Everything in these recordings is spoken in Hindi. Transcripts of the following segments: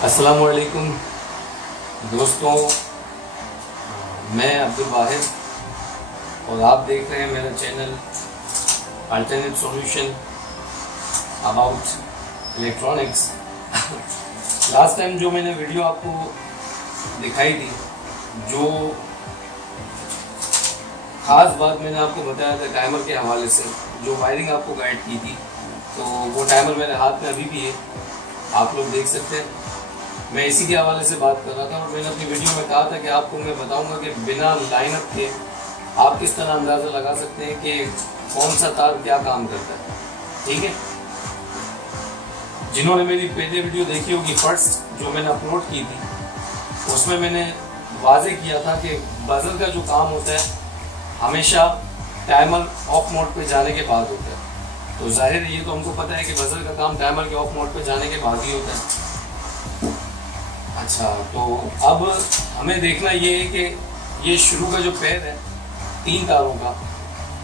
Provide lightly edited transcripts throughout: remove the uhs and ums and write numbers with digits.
अस्सलाम वालेकुम दोस्तों, मैं अब्दुल वाहिद और आप देख रहे हैं मेरा channel alternate solution about electronics. Last time जो मैंने वीडियो आपको दिखाई थी, जो ख़ास बात मैंने आपको बताया था टाइमर के हवाले से, जो वायरिंग आपको गाइड की थी, तो वो टाइमर मेरे हाथ में अभी भी है, आप लोग देख सकते हैं। मैं इसी के हवाले से बात कर रहा था और मैंने अपनी वीडियो में कहा था कि आपको मैं बताऊंगा कि बिना लाइनअप के आप किस तरह अंदाज़ा लगा सकते हैं कि कौन सा तार क्या काम करता है। ठीक है, जिन्होंने मेरी पहले वीडियो देखी होगी, फर्स्ट जो मैंने अपलोड की थी, उसमें मैंने वाजे किया था कि बजर का जो काम होता है हमेशा टाइमर ऑफ मोड पे जाने के बाद होता है। तो जाहिर है, ये तो हमको पता है कि बजर का काम टाइमर के ऑफ मोड पे जाने के बाद ही होता है। अच्छा, तो अब हमें देखना ये है कि ये शुरू का जो पैर है 3 तारों का,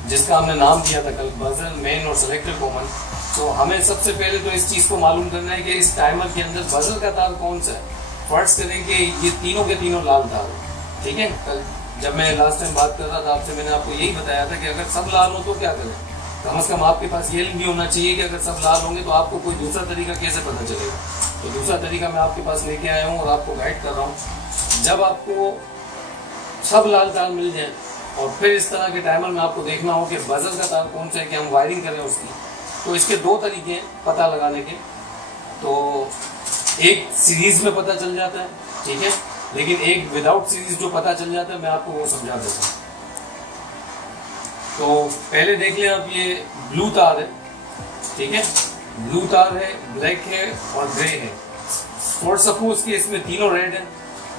जिसका हमने नाम दिया था कल बजर, मेन और सेलेक्टर कॉमन, तो हमें सबसे पहले तो इस चीज़ को मालूम करना है कि इस टाइमर के अंदर बजर का तार कौन सा है। फर्स्ट करें कि ये तीनों के तीनों लाल तार है। ठीक है, कल जब मैं लास्ट टाइम बात कर रहा था आपसे, मैंने आपको यही बताया था कि अगर सब लाल हो तो क्या करें। कम से कम आपके पास ये भी होना चाहिए कि अगर सब लाल होंगे तो आपको कोई दूसरा तरीका कैसे पता चलेगा। तो दूसरा तरीका मैं आपके पास लेके आया हूँ और आपको गाइड कर रहा हूँ। जब आपको सब लाल तार मिल जाए और फिर इस तरह के टाइमर में आपको देखना हो कि बजर का तार कौन सा है कि हम वायरिंग करें उसकी, तो इसके 2 तरीके हैं पता लगाने के। तो एक सीरीज में पता चल जाता है, ठीक है, लेकिन एक विदाउट सीरीज जो पता चल जाता है, मैं आपको वो समझा देता हूँ। तो पहले देख लें आप, ये ब्लू तार है, ठीक है, ब्लू तार है, ब्लैक है और ग्रे है। फॉर सपोज कि इसमें तीनों रेड है,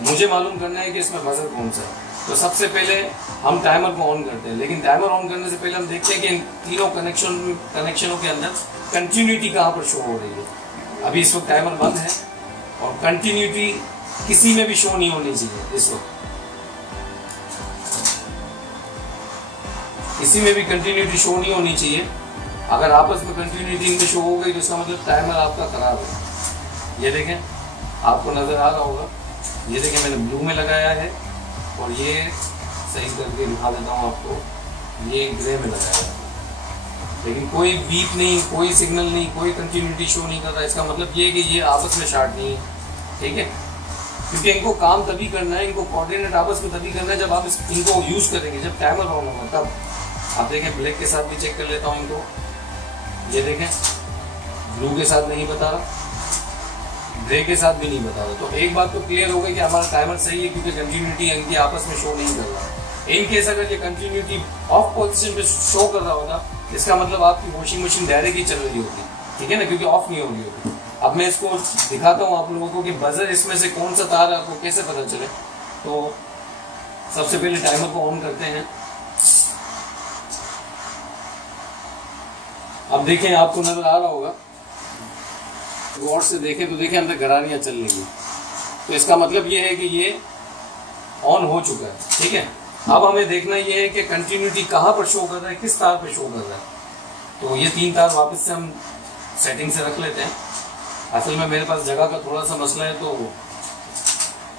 मुझे मालूम करना है कि इसमें बजर कौन सा है। तो सबसे पहले हम टाइमर को ऑन करते हैं, लेकिन टाइमर ऑन करने से पहले हम देखते हैं कि इन तीनों कनेक्शनों के अंदर कंटिन्यूटी कहाँ पर शो हो रही है। अभी इस वक्त टाइमर बंद है और कंटिन्यूटी किसी में भी शो नहीं होनी चाहिए। इस वक्त किसी में भी कंटिन्यूटी शो नहीं होनी चाहिए। अगर आपस में कंटिन्यूटी इनमें शो हो गई तो इसका मतलब टाइमर आपका खराब है। ये देखें, आपको नजर आ रहा होगा, ये देखें मैंने ब्लू में लगाया है और ये सही करके दिखा देता हूँ आपको, ये ग्रे में लगाया है, लेकिन कोई बीप नहीं, कोई सिग्नल नहीं, कोई कंटिन्यूटी शो नहीं कर रहा। इसका मतलब ये कि ये आपस में शॉर्ट नहीं है। ठीक है, क्योंकि इनको काम तभी करना है, इनको कोऑर्डिनेट आपस में तभी करना है जब आप इनको यूज करेंगे, जब टाइमर ऑन होगा तब। आप देखें, ब्लैक के साथ भी चेक कर लेता हूँ इनको, ये देखें ब्लू के साथ नहीं बता रहा, ग्रे के साथ भी नहीं बता रहा। तो एक बात तो क्लियर हो गई कि हमारा टाइमर सही है, क्योंकि कंटिन्यूटी इनकी आपस में शो नहीं कर रहा। इन केस अगर ये कंटिन्यूटी ऑफ पोजीशन पे शो कर रहा होता, इसका मतलब आपकी वॉशिंग मशीन डायरेक्ट ही चल रही होती, ठीक है ना, क्योंकि ऑफ नहीं हो रही होती। अब मैं इसको दिखाता हूँ आप लोगों को कि बजर इसमें से कौन सा तार है, आपको कैसे पता चले। तो सबसे पहले टाइमर को ऑन करते हैं। अब देखें, आपको नजर आ रहा होगा, गौर से देखें तो देखें अंदर गरारियां चल रही हैं। तो इसका मतलब ये है कि ये ऑन हो चुका है। ठीक है, अब हमें देखना ये है कि कंटिन्यूटी कहाँ पर शो कर रहा है, किस तार पर शो कर रहा है। तो ये 3 तार वापस से हम सेटिंग से रख लेते हैं। असल में मेरे पास जगह का थोड़ा सा मसला है, तो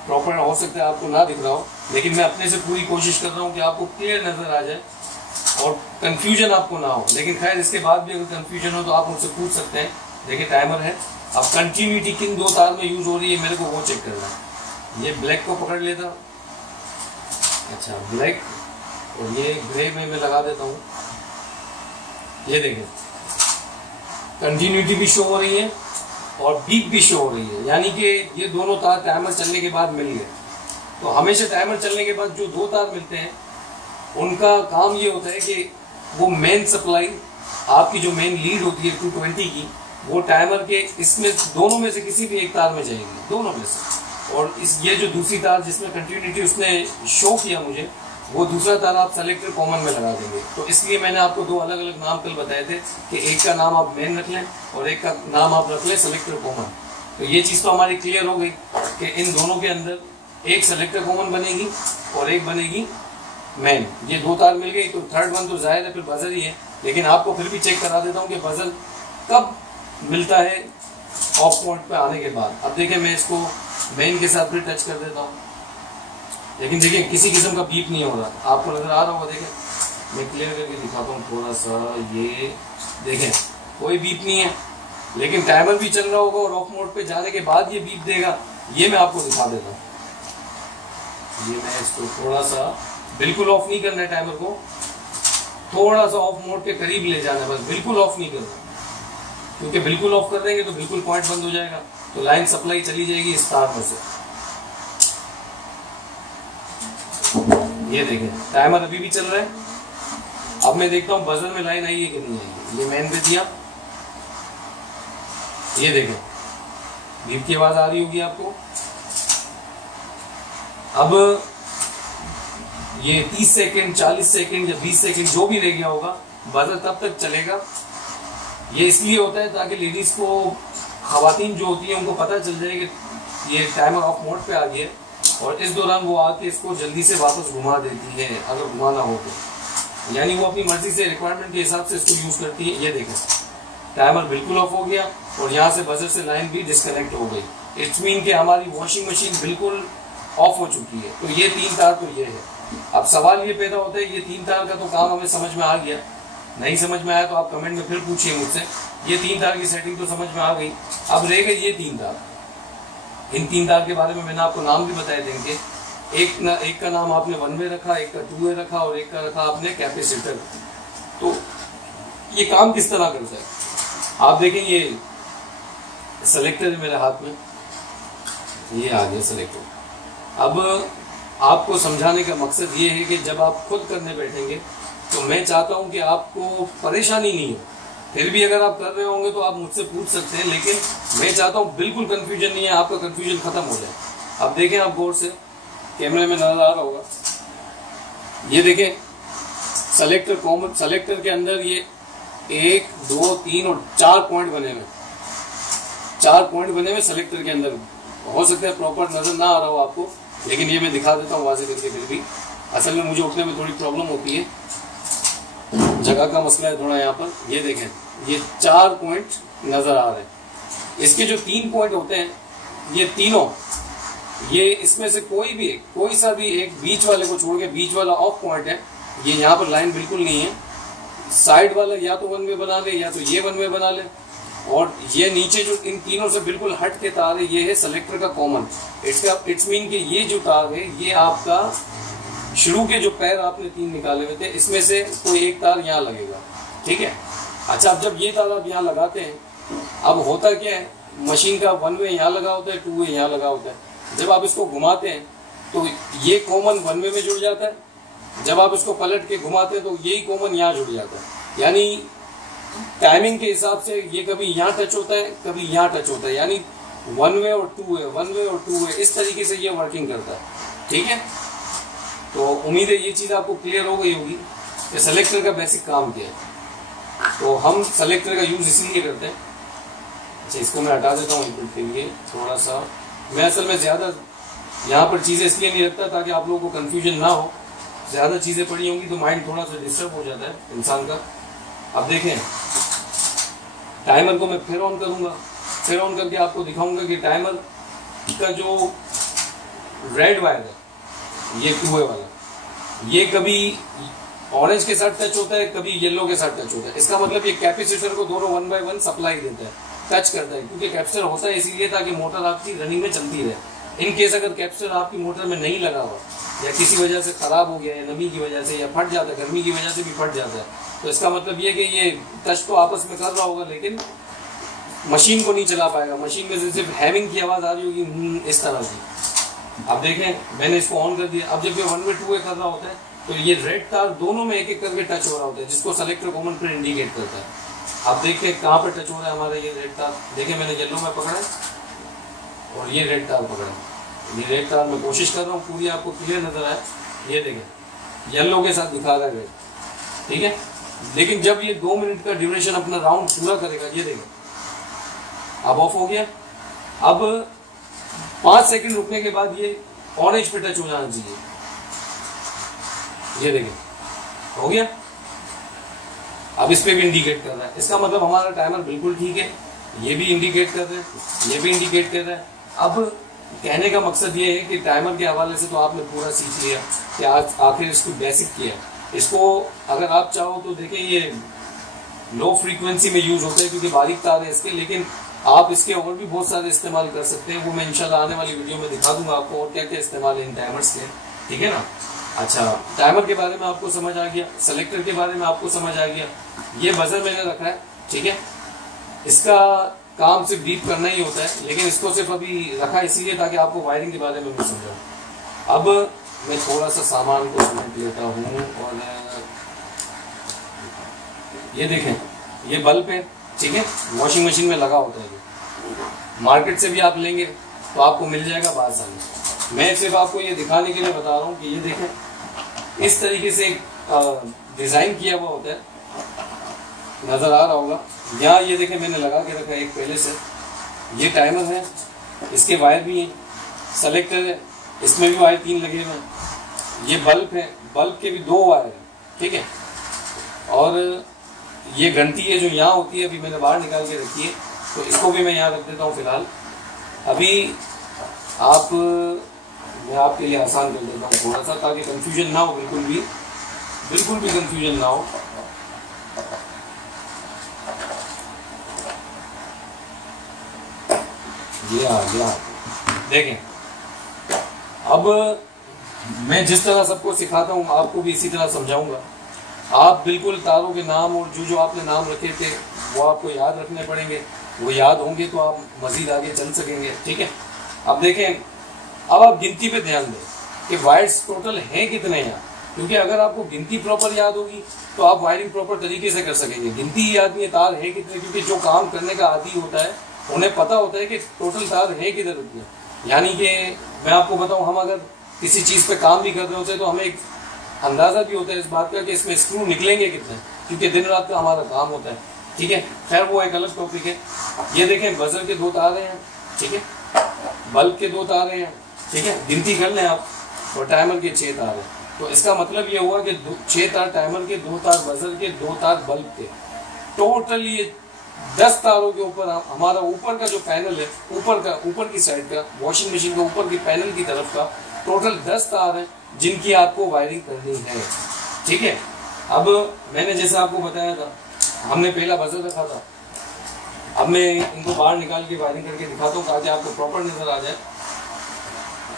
प्रॉपर हो सकता है आपको ना दिख रहा हो, लेकिन मैं अपने से पूरी कोशिश कर रहा हूँ कि आपको क्लियर नजर आ जाए और कंफ्यूजन आपको ना हो। लेकिन खैर, इसके बाद भी अगर कंफ्यूजन हो तो आप मुझसे पूछ सकते हैं। देखिए टाइमर है, अब कंटिन्यूटी किन 2 तार में यूज हो रही है मेरे को वो चेक करना है। ये ब्लैक को पकड़ लेता, अच्छा ब्लैक, और ये ग्रे में मैं लगा देता हूँ। ये देखें, कंटिन्यूटी भी शो हो रही है और बीप भी शो हो रही है, यानी कि ये दोनों तार टाइमर चलने के बाद मिल गए। तो हमेशा टाइमर चलने के बाद जो 2 तार मिलते हैं, उनका काम ये होता है कि वो मेन सप्लाई, आपकी जो मेन लीड होती है 220 की, वो टाइमर के इसमें दोनों में से किसी भी एक तार में जाएगी, दोनों में से। और ये जो दूसरी तार जिसमें कंटिन्यूटी उसने शो किया मुझे, वो दूसरा तार आप सेलेक्टर कॉमन में लगा देंगे। तो इसलिए मैंने आपको 2 अलग अलग नाम कल बताए थे कि एक का नाम आप मेन रख लें और एक का नाम आप रख लें सेलेक्टर कॉमन। तो ये चीज़ तो हमारी क्लियर हो गई कि इन दोनों के अंदर एक सेलेक्टर कॉमन बनेगी और एक बनेगी मेन। ये 2 तार मिल गई, तो थर्ड वन तो जाहिर है फिर बजर ही है, लेकिन आपको फिर भी चेक करा देता हूँ कि बजर कब मिलता है ऑफ मोड पे आने के बाद। अब देखें मैं इसको मेन के साथ फिर टच कर देता हूँ, लेकिन देखिए किसी किस्म का बीप नहीं हो रहा, आपको नजर आ रहा होगा। देखें मैं क्लियर करके दिखाता हूँ थोड़ा सा, ये देखें कोई बीप नहीं है, लेकिन टाइमर भी चल रहा होगा और ऑफ मोड पे जाने के बाद ये बीप देगा। ये मैं आपको दिखा देता हूँ। ये मैं इसको थोड़ा सा, बिल्कुल ऑफ नहीं करना है टाइमर को, थोड़ा सा ऑफ मोड के करीब ले जाना है, बस बिल्कुल ऑफ नहीं करना, क्योंकि बिल्कुल ऑफ कर देंगे तो बिल्कुल पॉइंट बंद हो जाएगा, तो लाइन सप्लाई चली जाएगी इस तार में से। ये देखें टाइमर अभी भी चल रहा है। अब मैं देखता हूं बजर में लाइन आई है कि नहीं आई। ये मैन पे दिया, ये देखें बीप की आवाज आ रही होगी आपको। अब ये 30 सेकंड 40 सेकंड या 20 सेकंड जो भी रह गया होगा, बजर तब तक चलेगा। ये इसलिए होता है ताकि लेडीज को, खवातीन जो होती है उनको पता चल जाए कि ये टाइमर ऑफ मोड पे आ गया है, और इस दौरान वो आके इसको जल्दी से वापस घुमा देती है अगर घुमाना हो तो, यानी वो अपनी मर्जी से रिक्वायरमेंट के हिसाब से इसको यूज करती है। ये देखें टाइमर बिल्कुल ऑफ हो गया और यहाँ से बजर से लाइन भी डिस्कनेक्ट हो गई। इट्स मीन कि हमारी वॉशिंग मशीन बिल्कुल ऑफ हो चुकी है। तो ये 3 तार तो ये है। अब सवाल ये पैदा होता है, ये 3 तार का तो काम हमें समझ में आ गया, नहीं समझ में आया तो आप कमेंट में फिर पूछिए मुझसे। ये 3 तार की सेटिंग तो समझ में आ गई, अब रह गए ये 3 तार। इन 3 तार के बारे में मैंने आपको नाम भी बताए देंगे। एक का नाम आपने 1 वे रखा, एक का 2 वे रखा और एक का रखा आपने कैपेसिटर। तो ये काम किस तरह करता है आप देखें। ये सेलेक्टर है मेरे हाथ में, ये आ गया सेलेक्टर। अब आपको समझाने का मकसद ये है कि जब आप खुद करने बैठेंगे तो मैं चाहता हूं कि आपको परेशानी नहीं हो। फिर भी अगर आप कर रहे होंगे तो आप मुझसे पूछ सकते हैं, लेकिन मैं चाहता हूं बिल्कुल कंफ्यूजन नहीं है, आपका कंफ्यूजन खत्म हो जाए। अब देखें आप गौर से, कैमरे में नजर आ रहा होगा, ये देखें सेलेक्टर कॉमन, सेलेक्टर के अंदर ये 1 2 3 और 4 पॉइंट बने हुए, 4 पॉइंट बने हुए सेलेक्टर के अंदर। हो सकता है प्रॉपर नजर ना आ रहा हो आपको, लेकिन ये मैं दिखा देता हूँ वाज़ेह करके। फिर भी असल में मुझे उठने में थोड़ी प्रॉब्लम होती है, जगह का मसला है थोड़ा यहाँ पर। ये देखें ये 4 पॉइंट नजर आ रहे हैं। इसके जो 3 पॉइंट होते हैं, ये तीनों, ये इसमें से कोई सा भी एक बीच वाले को छोड़ के, बीच वाला ऑफ पॉइंट है। ये यहाँ पर लाइन बिल्कुल नहीं है। साइड वाला या तो 1 वे बना ले या तो ये 1 वे बना ले, और ये नीचे जो इन तीनों से बिल्कुल हट के तार है, ये है सेलेक्टर का कॉमन। इट्स मीन कि ये जो तार है ये आपका शुरू के जो पैर आपने 3 निकाले हुए थे, इसमें से कोई एक तार यहाँ लगेगा, ठीक है। अच्छा, अब जब ये तार आप यहाँ लगाते हैं, अब होता क्या है, मशीन का 1 वे यहाँ लगा होता है, 2 वे यहाँ लगा होता है। जब आप इसको घुमाते हैं तो ये कॉमन 1 वे में जुड़ जाता है, जब आप इसको पलट के घुमाते हैं तो यही कॉमन यहाँ जुड़ जाता है। यानी टाइमिंग के हिसाब से ये कभी यहाँ टच होता है, कभी यहाँ टच होता है, यानी 1 वे और 2 वे, 1 वे और 2 वे, इस तरीके से ये वर्किंग करता है, ठीक है। तो उम्मीद है ये चीज़ आपको क्लियर हो गई होगी कि सेलेक्टर का बेसिक काम क्या है। तो हम सेलेक्टर का यूज़ इसलिए करते हैं। अच्छा, इसको मैं हटा देता हूँ इनपुट के लिए थोड़ा सा। मैं असल में ज़्यादा यहाँ पर चीज़ें इसलिए नहीं रखता ताकि आप लोगों को कन्फ्यूजन ना हो। ज़्यादा चीज़ें पड़ी होंगी तो माइंड थोड़ा सा डिस्टर्ब हो जाता है इंसान का। अब देखें, टाइमर को मैं फिर ऑन करूँगा, फिर ऑन करके आपको दिखाऊंगा कि टाइमर का जो रेड वायर है, ये 2 वे वाला, ये कभी ऑरेंज के साथ टच होता है, कभी येलो के साथ टच होता है। इसका मतलब ये कैपेसिटर को दोनों 1 बाय 1 सप्लाई देता है, टच करता है, क्योंकि कैपेसिटर होता है इसीलिए ताकि मोटर आपकी रनिंग में चलती रहे। इन केस अगर कैपेसिटर आपकी मोटर में नहीं लगा हुआ या किसी वजह से खराब हो गया है, नमी की वजह से, या फट जाता है, गर्मी की वजह से भी फट जाता है, तो इसका मतलब ये कि ये टच तो आपस में कर रहा होगा लेकिन मशीन को नहीं चला पाएगा। मशीन में से सिर्फ हैविंग की आवाज़ आ रही होगी इस तरह की। अब देखें मैंने इसको ऑन कर दिया। अब जब ये 1 वे 2 वे कर रहा होता है तो ये रेड तार दोनों में एक एक करके टच हो रहा होता है, जिसको सेलेक्टर कॉमन पर इंडिकेट करता है। अब देखिए कहाँ पर टच हो रहा है हमारा ये रेड तार। देखिए मैंने येलो में पकड़ा है और ये रेड तार पकड़ा है। ये रेड तार मैं कोशिश कर रहा हूँ पूरी आपको क्लियर नजर आए। ये देखें येलो के साथ दिखा रहा है रेड, ठीक है। लेकिन जब ये 2 मिनट का ड्यूरेशन अपना राउंड पूरा करेगा, ये देखें अब ऑफ हो गया। अब 5 सेकंड रुकने के बाद ये ऑरेंज पे टच हो जाना चाहिए। ये देखें हो गया। अब इस पे भी इंडिकेट कर रहा है, इसका मतलब हमारा टाइमर बिल्कुल ठीक है। ये भी इंडिकेट कर रहे हैं, ये भी इंडिकेट कर रहा है। अब कहने का मकसद ये है कि टाइमर के हवाले से तो आपने पूरा सीख लिया कि आज आखिर इसको बेसिक किया है। इसको अगर आप चाहो तो देखें, ये लो फ्रीक्वेंसी में यूज होता है क्योंकि बारीक तार है इसके, लेकिन आप इसके और भी बहुत सारे इस्तेमाल कर सकते हैं। वो मैं इंशाल्लाह आने वाली वीडियो में दिखा दूंगा आपको और क्या क्या इस्तेमाल है इन टाइमर्स के, ठीक है ना। अच्छा, टाइमर के बारे में आपको समझ आ गया, सेलेक्टर के बारे में आपको समझ आ गया। ये बजर मैंने रखा है, ठीक है। इसका काम सिर्फ बीप करना ही होता है, लेकिन इसको सिर्फ अभी रखा इसीलिए ताकि आपको वायरिंग के बारे में भी समझाऊं। अब मैं थोड़ा सा सामान को समेट लेता हूँ और ये देखें, ये बल्ब है, ठीक है, वॉशिंग मशीन में लगा होता है। ये मार्केट से भी आप लेंगे तो आपको मिल जाएगा बासानी। मैं सिर्फ आपको ये दिखाने के लिए बता रहा हूँ कि ये देखें, इस तरीके से डिजाइन किया हुआ होता है, नजर आ रहा होगा। यहाँ ये देखें मैंने लगा के रखा है एक पहले से। ये टाइमर है, इसके वायर भी हैं, सेलेक्टर है, इसमें भी वायर 3 लगे हुए हैं। ये बल्ब है, बल्ब के भी 2 वायर हैं, ठीक है। और ये घंटी है जो यहाँ होती है, अभी मैंने बाहर निकाल के रखी है, तो इसको भी मैं यहाँ रख देता हूँ फिलहाल। अभी मैं आपके लिए आसान कर देता हूँ थोड़ा सा, ताकि कंफ्यूजन ना हो, बिल्कुल भी कंफ्यूजन ना हो। ये आ गया, देखें। अब मैं जिस तरह सबको सिखाता हूँ आपको भी इसी तरह समझाऊंगा। आप बिल्कुल तारों के नाम और जो आपने नाम रखे थे वो आपको याद रखने पड़ेंगे। वो याद होंगे तो आप मजीद आगे चल सकेंगे, ठीक है। अब देखें, अब आप गिनती पे ध्यान दें कि वायर्स टोटल हैं कितने यहाँ, क्योंकि अगर आपको गिनती प्रॉपर याद होगी तो आप वायरिंग प्रॉपर तरीके से कर सकेंगे। गिनती ही याद नहीं है, तार है कितने, क्योंकि जो काम करने का आदी होता है उन्हें पता होता है कि टोटल तार है किधर उतने। यानी कि मैं आपको बताऊं, हम अगर किसी चीज़ पे काम भी कर रहे होते हैं तो हमें एक अंदाज़ा भी होता है इस बात का कि इसमें स्क्रू निकलेंगे कितने, क्योंकि दिन रात का हमारा काम होता है, ठीक है। खैर वो एक अलग टॉपिक है। ये देखें, बजर के 2 तारे हैं, ठीक है, बल्ब के 2 तारे हैं, ठीक है। गिनती कर लें आप, और टाइमर के 6 तार हैं। तो इसका मतलब ये हुआ कि 6 तार टाइमर के, 2 तार बजर के, 2 तार बल्ब के, टोटल ये 10 तारों के ऊपर हमारा ऊपर का जो पैनल है, ऊपर की साइड का, वॉशिंग मशीन के ऊपर की पैनल की तरफ का टोटल 10 तार हैं जिनकी आपको वायरिंग करनी है, ठीक है। अब मैंने जैसा आपको बताया था, हमने पहला बजर रखा था। अब मैं इनको बाहर निकाल के वायरिंग करके दिखाता हूँ ताकि आपको प्रॉपर नजर आ जाए,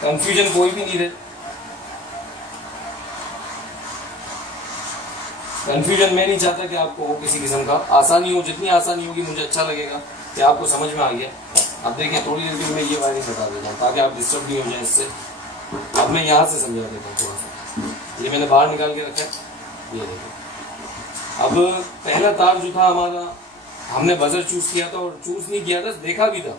कंफ्यूजन कोई भी नहीं रहे। कंफ्यूजन मैं नहीं चाहता कि आपको हो किसी किस्म का, आसानी हो, जितनी आसानी होगी मुझे अच्छा लगेगा कि आपको समझ में आ गया। अब देखिए, थोड़ी देर में मैं ये वायरिंग बता देता हूँ ताकि आप डिस्टर्ब नहीं हो जाए इससे। अब मैं यहाँ से समझा देता हूँ थोड़ा सा। ये मैंने बाहर निकाल के रखा है, ये देखिए। अब पहला तार जो था हमारा, हमने बजर चूज किया था, और चूज नहीं किया था, देखा भी था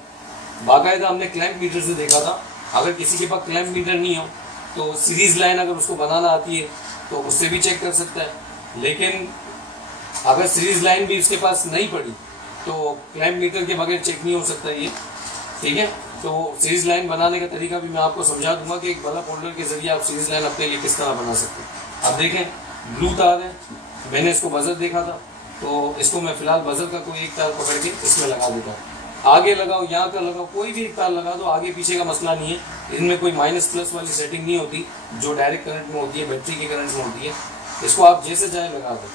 बाकायदा, हमने क्लैंप मीटर से देखा था। अगर किसी के पास क्लैंप मीटर नहीं हो तो सीरीज लाइन अगर उसको बनाना आती है तो उससे भी चेक कर सकता है। लेकिन अगर सीरीज लाइन भी उसके पास नहीं पड़ी तो क्लैंप मीटर के बगैर चेक नहीं हो सकता ये, ठीक है। तो सीरीज लाइन बनाने का तरीका भी मैं आपको समझा दूंगा कि एक बल्ब होल्डर के जरिए आप सीरीज लाइन अपने लिए किस तरह बना सकते हैं। अब देखें, ब्लू तार है, मैंने इसको बजर देखा था, तो इसको मैं फिलहाल बजर का कोई एक तार पकड़ के इसमें लगा देता हूँ। आगे लगाओ, यहाँ का लगाओ, कोई भी एक तार लगा दो, आगे पीछे का मसला नहीं है। इनमें कोई माइनस प्लस वाली सेटिंग नहीं होती जो डायरेक्ट करंट में होती है, बैटरी के करंट में होती है। इसको आप जैसे चाहे लगा दो,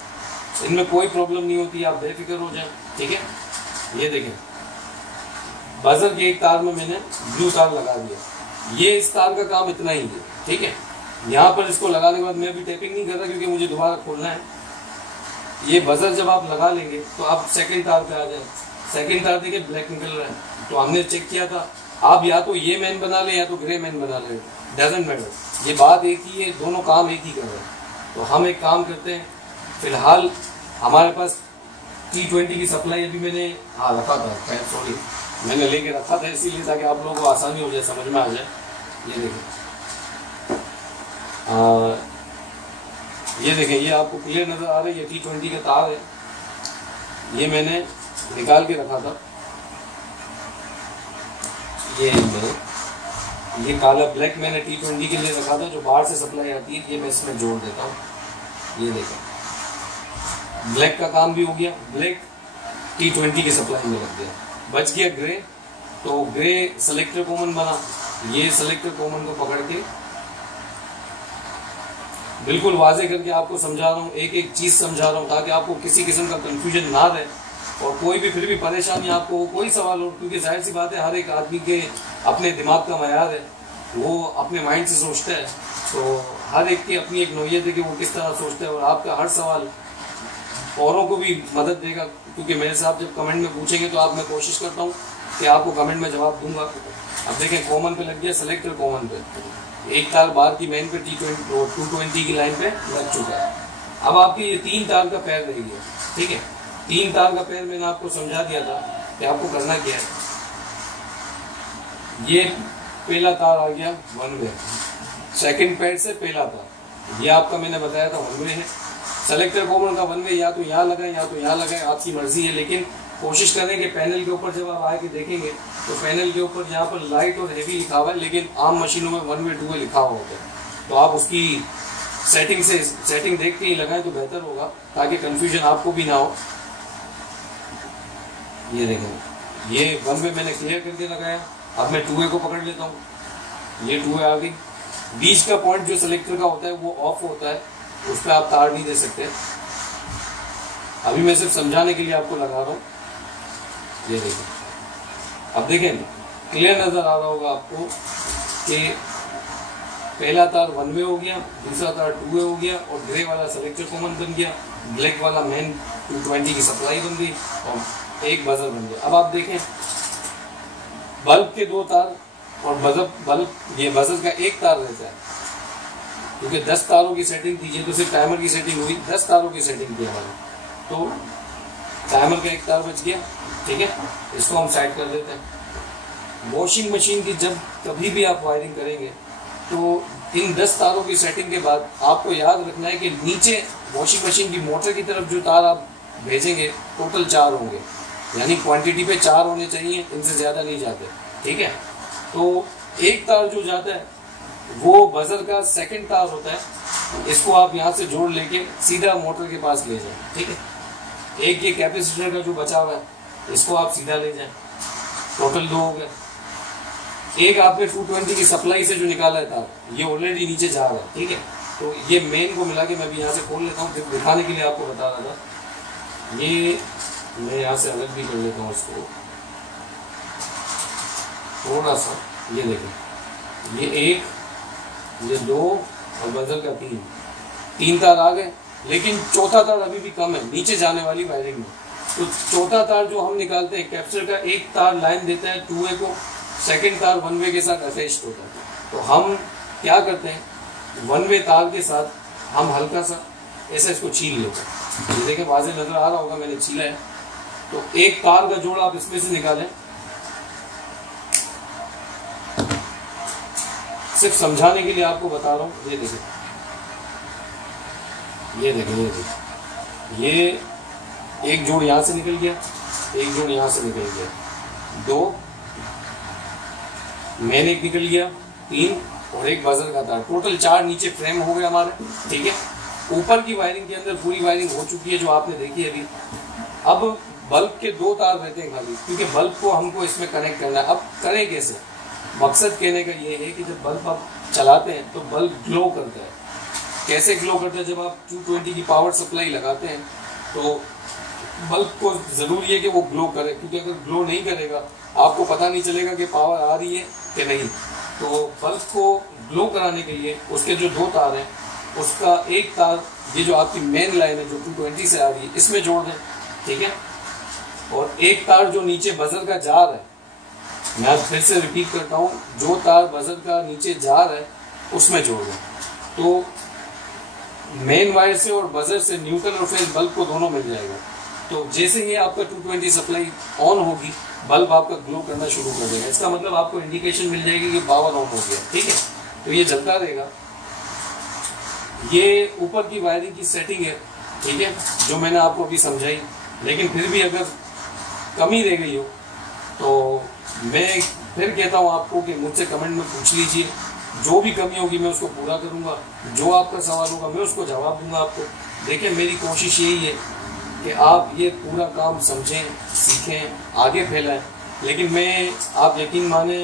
इनमें कोई प्रॉब्लम नहीं होती, आप बेफिक्र हो जाए, ठीक है। ये देखें, बजर के एक तार में मैंने ब्लू तार लगा दिया। ये इस तार का काम इतना ही है, ठीक है। यहाँ पर इसको लगाने के बाद मैं अभी टैपिंग नहीं कर रहा क्योंकि मुझे दोबारा खोलना है। ये बजर जब आप लगा लेंगे तो आप सेकंड तार पे आ जाए। सेकंड तार देखिए ब्लैक निकल रहा है, तो हमने चेक किया था। आप या तो ये मैन बना लें या तो ग्रे मैन बना लें, डजंट मैटर, ये बात एक ही है, दोनों काम एक ही कर रहे हैं। तो हम एक काम करते हैं, फिलहाल हमारे पास T20 की सप्लाई अभी मैंने रखा था, सॉरी मैंने लेके रखा था इसीलिए ताकि आप लोगों को आसानी हो जाए, समझ में आ जाए। ये देखें, ये देखें, ये आपको क्लियर नजर आ रहा है, ये T20 का तार है, ये मैंने निकाल के रखा था। ये काला ब्लैक मैंने T20 के लिए रखा था, जो बाहर से सप्लाई आती है, ये मैं इसमें जोड़ देता हूँ। ये देखें, ब्लैक का काम भी हो गया, ब्लैक T20 की सप्लाई में लग गया। बच गया ग्रे, तो ग्रे सेलेक्टर कॉमन बना। ये सेलेक्टर कॉमन को पकड़ के बिल्कुल वाजे करके आपको समझा रहा हूँ, एक एक चीज समझा रहा हूँ ताकि आपको किसी किस्म का कंफ्यूजन ना रहे और कोई भी फिर भी परेशानी आपको कोई सवाल हो, क्योंकि जाहिर सी बात है हर एक आदमी के अपने दिमाग का मयार है, वो अपने माइंड से सोचता है, तो हर एक की अपनी एक नौयत है कि वो किस तरह सोचता है और आपका हर सवाल औरों को भी मदद देगा, क्योंकि मेरे साथ जब कमेंट में पूछेंगे तो आप मैं कोशिश करता हूँ कि आपको कमेंट में जवाब दूंगा। अब देखें कॉमन पे लग गया, सेलेक्टर कॉमन पे एक तार बाहर की मेन पे T220 की लाइन पे लग चुका है। अब आपके ये 3 तार का पैर रह गया, ठीक है। 3 तार का पैर मैंने आपको समझा दिया था कि आपको करना क्या है। ये पहला तार आ गया 1 वे, सेकंड पैर से पहला तार, ये आपका मैंने बताया था 1 वे है। सेलेक्टर कॉमन का 1 वे या तो यहाँ लगाए या तो यहाँ लगाए, आपकी मर्जी है, लेकिन कोशिश करें कि पैनल के ऊपर जब आप आके देखेंगे तो पैनल के ऊपर यहाँ पर लाइट और हेवी लिखा हुआ है, लेकिन आम मशीनों में 1 वे 2 वे लिखा हुआ होता है, तो आप उसकी सेटिंग देख के ही लगाएं तो बेहतर होगा ताकि कंफ्यूजन आपको भी ना हो। ये देखें, ये 1 वे मैंने क्लियर करके लगाया। अब मैं 2 वे को पकड़ लेता हूँ, ये 2 वे आ गई। बीच का पॉइंट जो सेलेक्टर का होता है वो ऑफ होता है, उस पर आप तार नहीं दे सकते। अभी मैं सिर्फ समझाने के लिए आपको लगा रहा हूँ। ये देखें, अब देखें क्लियर नजर आ रहा होगा आपको कि पहला तार 1 वे हो गया, दूसरा तार 2 वे हो गया और ग्रे वाला सेलेक्टर कॉमन बन गया, ब्लैक वाला मेन 220 की सप्लाई बन गई और एक बजर बन गया। अब आप देखें बल्ब के 2 तार और ये बजर का 1 तार रहता है, क्योंकि 10 तारों की सेटिंग थी, ये तो सिर्फ टाइमर की सेटिंग हुई, 10 तारों की सेटिंग थी हमारी, तो टाइमर का 1 तार बच गया, ठीक है। इसको हम साइड कर देते हैं। वॉशिंग मशीन की जब कभी भी आप वायरिंग करेंगे तो इन 10 तारों की सेटिंग के बाद आपको याद रखना है कि नीचे वॉशिंग मशीन की मोटर की तरफ जो तार आप भेजेंगे टोटल 4 होंगे, यानी क्वांटिटी पे 4 होने चाहिए, इनसे ज़्यादा नहीं जाते, ठीक है। तो 1 तार जो जाता है वो बजर का 2nd तार होता है, इसको आप यहाँ से जोड़ लेके सीधा मोटर के पास ले जाएं, ठीक है। एक ये कैपेसिटर का जो बचा हुआ है इसको आप सीधा ले जाएं, टोटल 2 हो गए। एक आपने 220 की सप्लाई से जो निकाला है तार, ये ऑलरेडी नीचे जा रहा है, ठीक है। तो ये मेन को मिला के मैं भी यहाँ से खोल लेता हूँ, दिखाने के लिए आपको बता रहा था। ये मैं यहाँ से अलग भी कर लेता हूँ इसको थोड़ा सा। ये देखें, ये 1, ये 2 और बजर का 3 तार आ गए, लेकिन चौथा तार अभी भी कम है नीचे जाने वाली वायरिंग में। तो चौथा तार जो हम निकालते हैं, कैप्चर का 1 तार लाइन देता है 2 वे को, 2nd तार 1 वे के साथ अटैच्ड होता है। तो हम क्या करते हैं, 1 वे तार के साथ हम हल्का सा ऐसा इसको छील लेते हैं। ये देखें वाज़े नजर आ रहा होगा, मैंने छीला है। तो 1 तार का जोड़ आप इसमें से निकालें, सिर्फ समझाने के लिए आपको बता रहा हूँ। ये देखें, ये देखें, ये देखें, ये एक जोड़ यहाँ से निकल गया, एक जोड़ यहाँ से निकल गया, 2 मेन एक निकल गया, 3 और एक बजर का तार, टोटल 4 नीचे फ्रेम हो गए हमारे, ठीक है। ऊपर की वायरिंग के अंदर पूरी वायरिंग हो चुकी है जो आपने देखी है अभी। अब बल्ब के 2 तार रहते हैं खाली, क्योंकि बल्ब को हमको इसमें कनेक्ट करना है। अब करें कैसे, मकसद कहने का ये है कि जब बल्ब आप चलाते हैं तो बल्ब ग्लो करता है। कैसे ग्लो करता है, जब आप 220 की पावर सप्लाई लगाते हैं तो बल्ब को ज़रूरी है कि वो ग्लो करे, क्योंकि अगर ग्लो नहीं करेगा आपको पता नहीं चलेगा कि पावर आ रही है कि नहीं। तो बल्ब को ग्लो कराने के लिए उसके जो 2 तार हैं, उसका 1 तार ये जो आपकी मेन लाइन है जो 220 से आ रही है इसमें जोड़ दें, ठीक है। और 1 तार जो नीचे बजर का जा रहा है, मैं फिर से रिपीट करता हूँ, जो तार बजर का नीचे जा रहा है उसमें जोड़ दें। तो मेन वायर से और बजर से न्यूट्रल और फेज बल्ब को दोनों मिल जाएगा। तो जैसे ही आपका 220 सप्लाई ऑन होगी, बल्ब आपका ग्लो करना शुरू कर देगा। इसका मतलब आपको इंडिकेशन मिल जाएगी कि पावर ऑन हो गया, ठीक है। तो ये जलता रहेगा। ये ऊपर की वायरिंग की सेटिंग है, ठीक है, जो मैंने आपको अभी समझाई। लेकिन फिर भी अगर कमी रह गई हो तो मैं फिर कहता हूँ आपको कि मुझसे कमेंट में पूछ लीजिए, जो भी कमी होगी मैं उसको पूरा करूँगा, जो आपका सवाल होगा मैं उसको जवाब दूंगा आपको। देखिए मेरी कोशिश यही है कि आप ये पूरा काम समझें, सीखें, आगे फैलाएं लेकिन मैं, आप यकीन माने,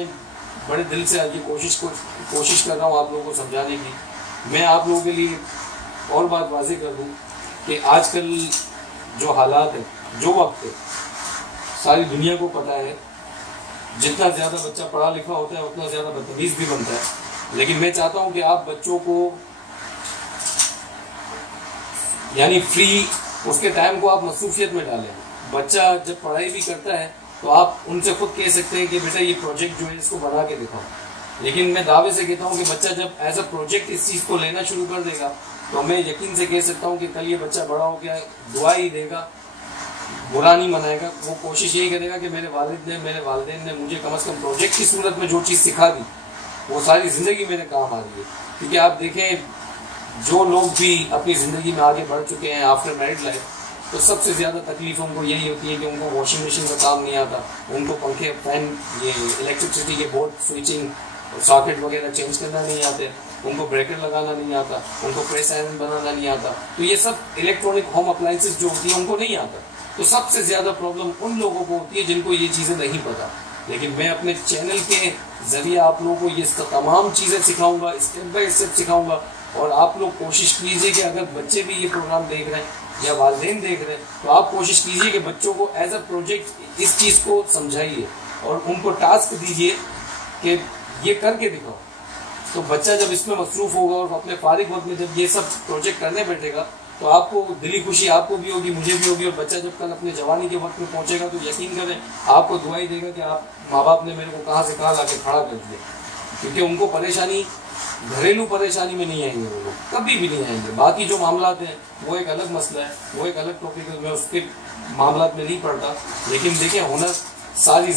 बड़े दिल से आज ये कोशिश कर रहा हूँ आप लोगों को समझाने की। मैं आप लोगों के लिए और बात वाज़ेह कर दूँ कि आजकल जो हालात है, जो वक्त है, सारी दुनिया को पता है, जितना ज़्यादा बच्चा पढ़ा लिखा होता है उतना ज़्यादा बदतमीज़ भी बनता है। लेकिन मैं चाहता हूँ कि आप बच्चों को, यानी फ्री उसके टाइम को आप मसरूफियत में डालें। बच्चा जब पढ़ाई भी करता है तो आप उनसे खुद कह सकते हैं कि बेटा ये प्रोजेक्ट जो है इसको बना के दिखाओ। लेकिन मैं दावे से कहता हूँ कि बच्चा जब एज अ प्रोजेक्ट इस चीज़ को लेना शुरू कर देगा तो मैं यकीन से कह सकता हूँ कि कल ये बच्चा बड़ा हो गया दुआ ही देगा, बुरा नहीं मनाएगा। वो कोशिश यही करेगा कि मेरे वालिदैन ने मुझे कम से कम प्रोजेक्ट की सूरत में जो चीज़ सिखा दी वो सारी ज़िंदगी मेरे काम आ रही है। क्योंकि आप देखें, जो लोग भी अपनी ज़िंदगी में आगे बढ़ चुके हैं आफ्टर मैरिड लाइफ, तो सबसे ज़्यादा तकलीफ उनको यही होती है कि उनको वॉशिंग मशीन का काम नहीं आता, उनको पंखे, फैन, ये इलेक्ट्रिसिटी के बोर्ड, स्विचिंग, सॉकेट वगैरह चेंज करना नहीं आते, उनको ब्रेकर लगाना नहीं आता, उनको प्रेस आयरन बनाना नहीं आता। तो ये सब इलेक्ट्रॉनिक होम अप्लायंसेस जो होती है उनको नहीं आता। तो सबसे ज़्यादा प्रॉब्लम उन लोगों को होती है जिनको ये चीज़ें नहीं पता। लेकिन मैं अपने चैनल के ज़रिए आप लोगों को ये तमाम चीज़ें सिखाऊंगा, स्टेप बाय स्टेप सिखाऊंगा। और आप लोग कोशिश कीजिए कि अगर बच्चे भी ये प्रोग्राम देख रहे हैं या वालिदैन देख रहे हैं तो आप कोशिश कीजिए कि बच्चों को एज अ प्रोजेक्ट इस चीज़ को समझाइए और उनको टास्क दीजिए कि ये करके दिखाओ। तो बच्चा जब इसमें मसरूफ़ होगा और अपने फारिग वक्त में जब ये सब प्रोजेक्ट करने बैठेगा तो आपको दिली खुशी आपको भी होगी, मुझे भी होगी। और बच्चा जब कल अपने जवानी के वक्त में पहुंचेगा तो यकीन करें आपको दुआई देगा कि आप माँ बाप ने मेरे को कहाँ से कहाँ ला के खड़ा कर दिया। क्योंकि उनको परेशानी, घरेलू परेशानी में नहीं आएंगे वो लोग, कभी भी नहीं आएंगे। बाकी जो मामलात हैं वो एक अलग मसला है, वो एक अलग टॉपिक है, मैं उसके मामलात में नहीं पड़ता। लेकिन देखिए, हुनर सारी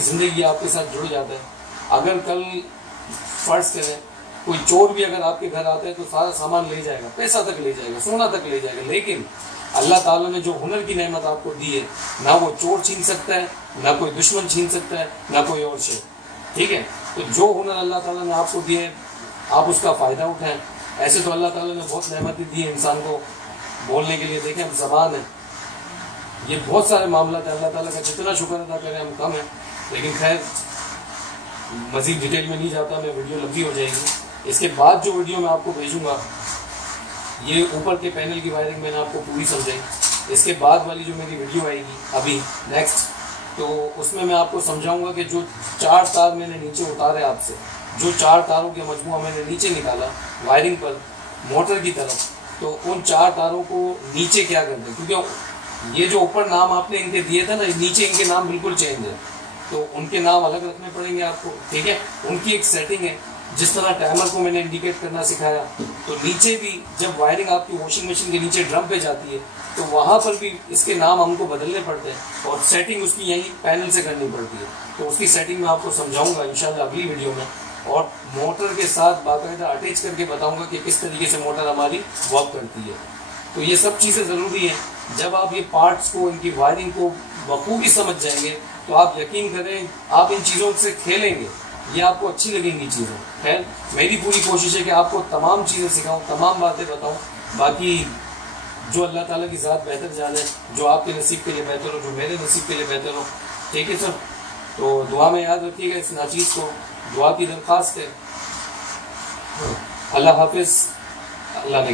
ज़िंदगी आपके साथ जुड़ जाता है। अगर कल फर्ज करें कोई चोर भी अगर आपके घर आता है तो सारा सामान ले जाएगा, पैसा तक ले जाएगा, सोना तक ले जाएगा। लेकिन अल्लाह ताला ने जो हुनर की नेमत आपको दी है, ना वो चोर छीन सकता है, ना कोई दुश्मन छीन सकता है, ना कोई और शय। ठीक है, तो जो हुनर अल्लाह ताला ने आपको दिए है आप उसका फ़ायदा उठाएं। ऐसे तो अल्लाह ताला ने बहुत नेमतें दी है इंसान को बोलने के लिए। देखें, हम ज़बान है, ये बहुत सारे मामला है, अल्लाह ताला का जितना शुक्र अदा करें हम कम है। लेकिन खैर, मज़ीद डिटेल में नहीं जाता, मैं वीडियो लंबी हो जाएगी। इसके बाद जो वीडियो मैं आपको भेजूँगा, ये ऊपर के पैनल की वायरिंग मैंने आपको पूरी समझाई। इसके बाद वाली जो मेरी वीडियो आएगी अभी नेक्स्ट, तो उसमें मैं आपको समझाऊंगा कि जो 4 तार मैंने नीचे उतारे आपसे, जो 4 तारों के मजमूआ मैंने नीचे निकाला वायरिंग पर मोटर की तरफ, तो उन 4 तारों को नीचे क्या करते हैं। क्योंकि ये जो ऊपर नाम आपने इनके दिए थे ना, नीचे इनके नाम बिल्कुल चेंज है, तो उनके नाम अलग रखने पड़ेंगे आपको। ठीक है, उनकी एक सेटिंग है। जिस तरह टाइमर को मैंने इंडिकेट करना सिखाया, तो नीचे भी जब वायरिंग आपकी वॉशिंग मशीन के नीचे ड्रम पे जाती है तो वहाँ पर भी इसके नाम हमको बदलने पड़ते हैं और सेटिंग उसकी यहीं पैनल से करनी पड़ती है। तो उसकी सेटिंग मैं आपको समझाऊंगा इंशाल्लाह अगली वीडियो में, और मोटर के साथ बाकायदा अटैच करके बताऊंगा कि किस तरीके से मोटर हमारी वर्क करती है। तो ये सब चीज़ें ज़रूरी हैं। जब आप ये पार्ट्स को, इनकी वायरिंग को बखूबी समझ जाएंगे तो आप यकीन करें आप इन चीज़ों से खेलेंगे, ये आपको अच्छी लगेंगी चीज़ें। खैर, मेरी पूरी कोशिश है कि आपको तमाम चीज़ें सिखाऊं, तमाम बातें बताऊं। बाकी जो अल्लाह ताला की ज़ात बेहतर जाने, जो आपके नसीब के लिए बेहतर हो, जो मेरे नसीब के लिए बेहतर हो। ठीक है सर, तो दुआ में याद रखिएगा इस नाचीज़ को, दुआ की दरख्वास्त है। अल्लाह हाफिज़, अल्लाह ने